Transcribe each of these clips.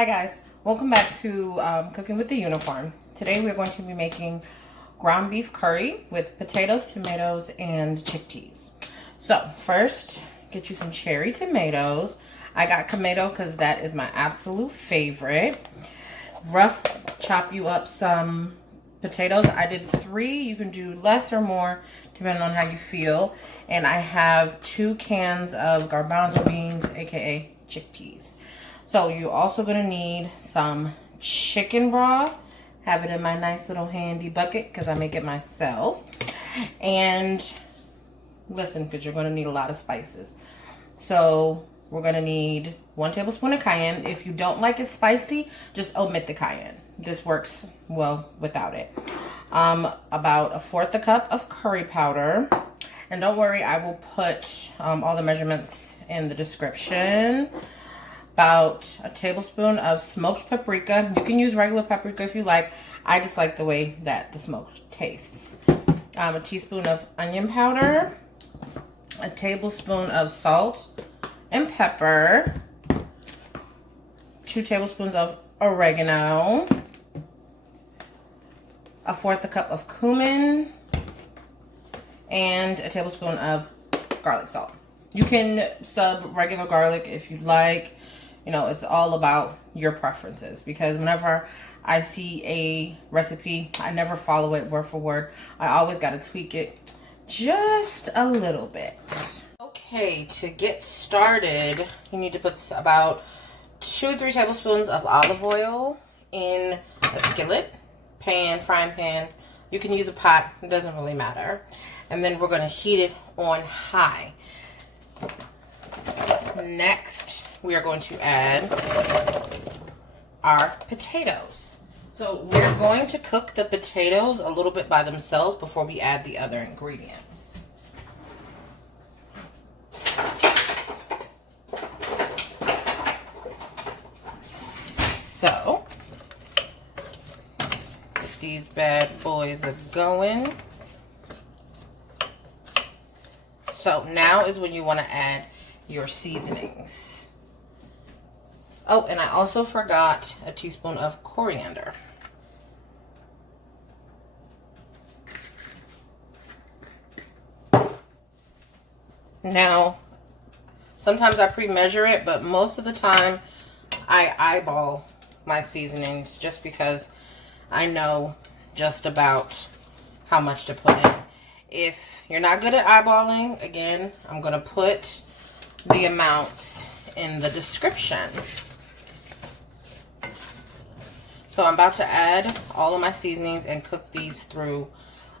Hi guys, welcome back to Cooking with the Unicorn. Today we're going to be making ground beef curry with potatoes, tomatoes, and chickpeas. So first, get you some cherry tomatoes. I got tomato because that is my absolute favorite. Rough chop you up some potatoes. I did 3. You can do less or more depending on how you feel. And I have 2 cans of garbanzo beans, aka chickpeas. So you're also going to need some chicken broth. Have it in my nice little handy bucket because I make it myself. And listen, because you're going to need a lot of spices. So we're going to need 1 tablespoon of cayenne. If you don't like it spicy, just omit the cayenne. This works well without it. About 1/4 cup of curry powder. And don't worry, I will put all the measurements in the description. About a tablespoon of smoked paprika. You can use regular paprika if you like. I just like the way that the smoke tastes. A teaspoon of onion powder. A tablespoon of salt and pepper. 2 tablespoons of oregano. 1/4 cup of cumin. And a tablespoon of garlic salt. You can sub regular garlic if you like. You know, it's all about your preferences, because whenever I see a recipe, I never follow it word for word. I always got to tweak it just a little bit. Okay, to get started, you need to put about 2 to 3 tablespoons of olive oil in a skillet, pan, frying pan. You can use a pot, it doesn't really matter. And then we're going to heat it on high. Next, we are going to add our potatoes. So we're going to cook the potatoes a little bit by themselves before we add the other ingredients. So, get these bad boys are going. So now is when you want to add your seasonings. Oh, and I also forgot a teaspoon of coriander. Now, sometimes I pre-measure it, but most of the time I eyeball my seasonings just because I know just about how much to put in. If you're not good at eyeballing, again, I'm going to put the amounts in the description. So I'm about to add all of my seasonings and cook these through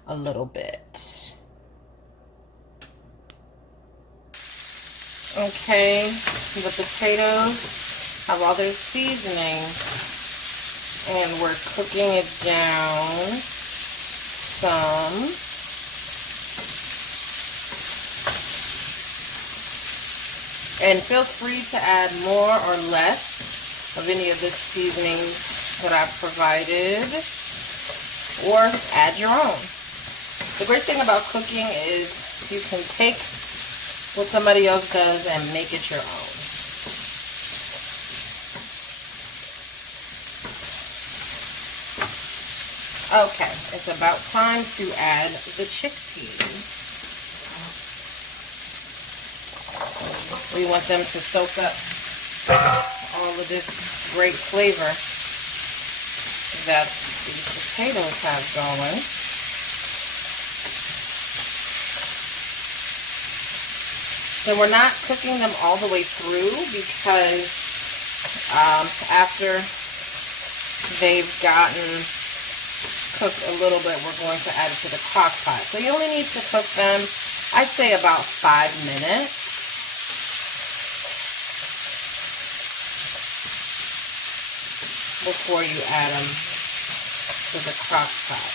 a little bit. Okay, the potatoes have all their seasoning, and we're cooking it down some. And feel free to add more or less of any of the seasonings that I've provided, or add your own. The great thing about cooking is you can take what somebody else does and make it your own. Okay, it's about time to add the chickpeas. We want them to soak up all of this great flavor that these potatoes have going. So we're not cooking them all the way through, because after they've gotten cooked a little bit, we're going to add it to the crock pot. So you only need to cook them, I'd say, about 5 minutes. Before you add them to the crock pot.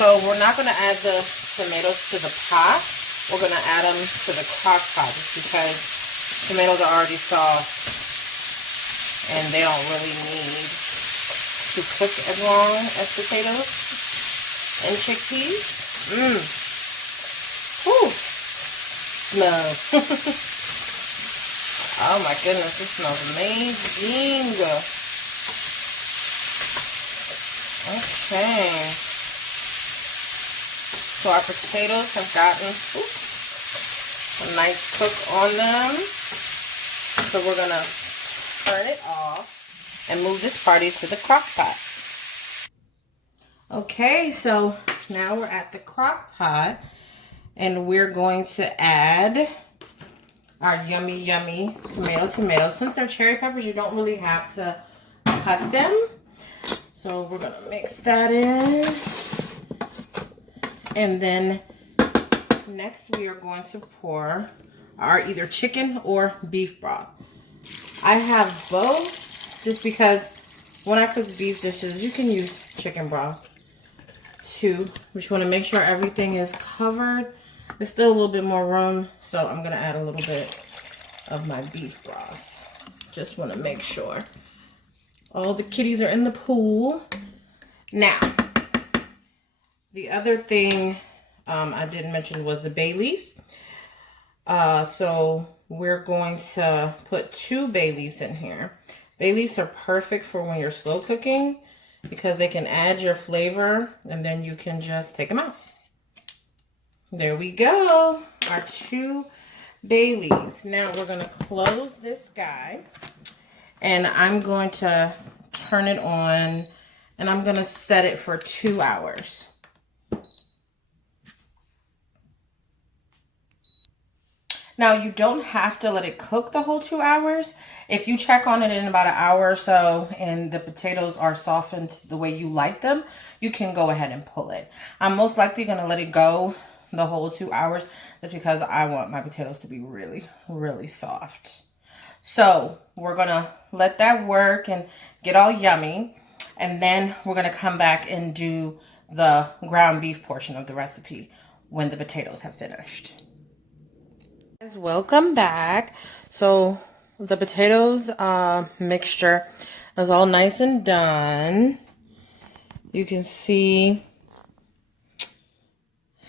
So we're not going to add the tomatoes to the pot. We're going to add them to the crock pot just because tomatoes are already soft and they don't really need to cook as long as potatoes and chickpeas. Whew. Smell. Oh my goodness, this smells amazing. Okay. So our potatoes have gotten a nice cook on them. So we're going to turn it off and move this party to the crock pot. Okay, so now we're at the crock pot and we're going to add our yummy tomatoes. Since they're cherry peppers, you don't really have to cut them. So we're going to mix that in. And then next we are going to pour our either chicken or beef broth. I have both just because when I cook beef dishes, you can use chicken broth too. We just want to make sure everything is covered. There's still a little bit more room, so I'm going to add a little bit of my beef broth. Just want to make sure all the kitties are in the pool. Now, the other thing I didn't mention was the bay leaves. So we're going to put 2 bay leaves in here. Bay leaves are perfect for when you're slow cooking because they can add your flavor and then you can just take them out. There we go, our 2 bay leaves. Now we're going to close this guy and I'm going to turn it on and I'm going to set it for 2 hours. Now, you don't have to let it cook the whole 2 hours. If you check on it in about an hour or so and the potatoes are softened the way you like them, you can go ahead and pull it. I'm most likely going to let it go the whole 2 hours just because I want my potatoes to be really, really soft. So we're going to let that work and get all yummy. And then we're going to come back and do the ground beef portion of the recipe when the potatoes have finished. Welcome back. So the potatoes mixture is all nice and done. You can see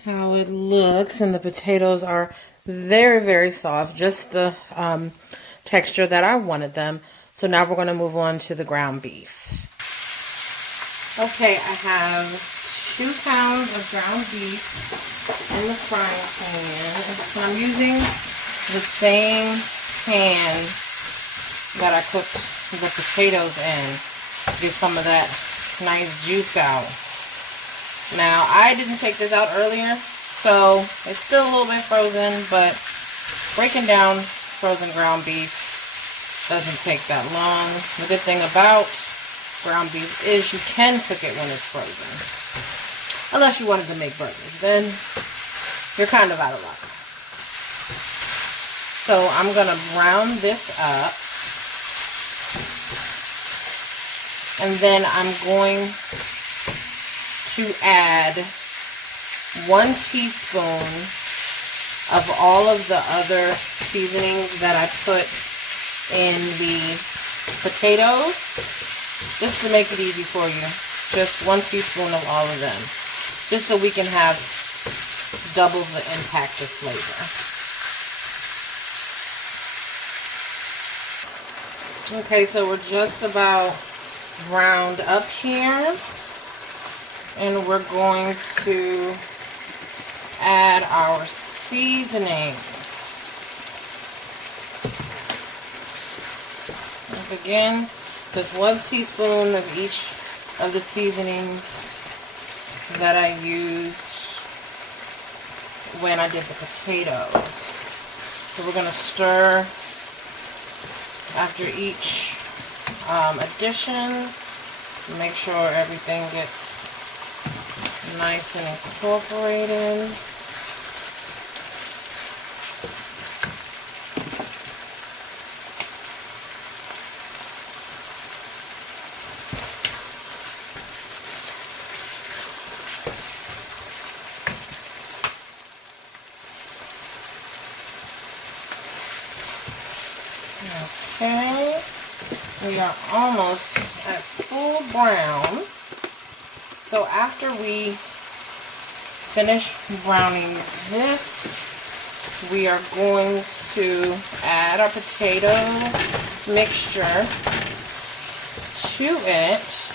how it looks, and the potatoes are very, very soft, just the texture that I wanted them. So now we're going to move on to the ground beef. Okay, I have 2 pounds of ground beef in the frying pan. And I'm using the same pan that I cooked the potatoes in to get some of that nice juice out. Now, I didn't take this out earlier, so it's still a little bit frozen, but breaking down frozen ground beef doesn't take that long. The good thing about ground beef is you can cook it when it's frozen. Unless you wanted to make burgers, then you're kind of out of luck. So I'm going to brown this up. And then I'm going to add 1 teaspoon of all of the other seasonings that I put in the potatoes. Just to make it easy for you. Just 1 teaspoon of all of them. Just so we can have double the impact of flavor. Okay, so we're just about browned up here. And we're going to add our seasonings. And again, just 1 teaspoon of each of the seasonings that I used when I did the potatoes. So we're going to stir after each addition. Make sure everything gets nice and incorporated. Okay, we are almost at full brown. So after we finish browning this we are going to add our potato mixture to it,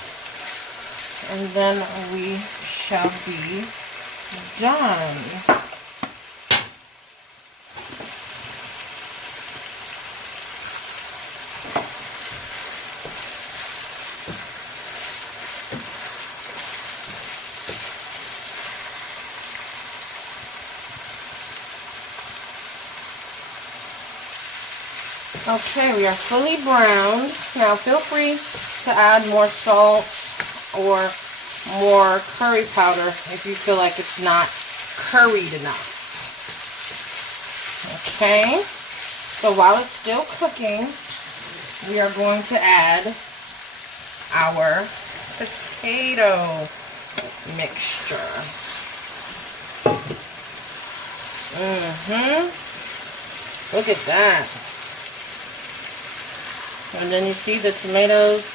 and then we shall be done. Okay, we are fully browned. Now feel free to add more salt or more curry powder if you feel like it's not curried enough. Okay, so while it's still cooking, we are going to add our potato mixture. Look at that. And then you see the tomatoes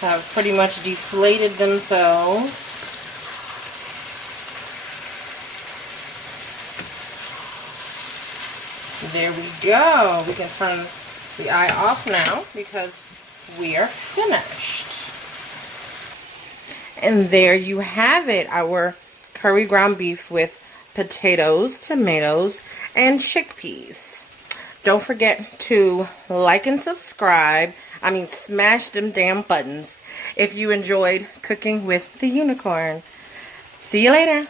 have pretty much deflated themselves. There we go. We can turn the eye off now because we are finished. And there you have it, our curry ground beef with potatoes, tomatoes, and chickpeas. Don't forget to like and subscribe. Smash them damn buttons if you enjoyed cooking with the unicorn. See you later.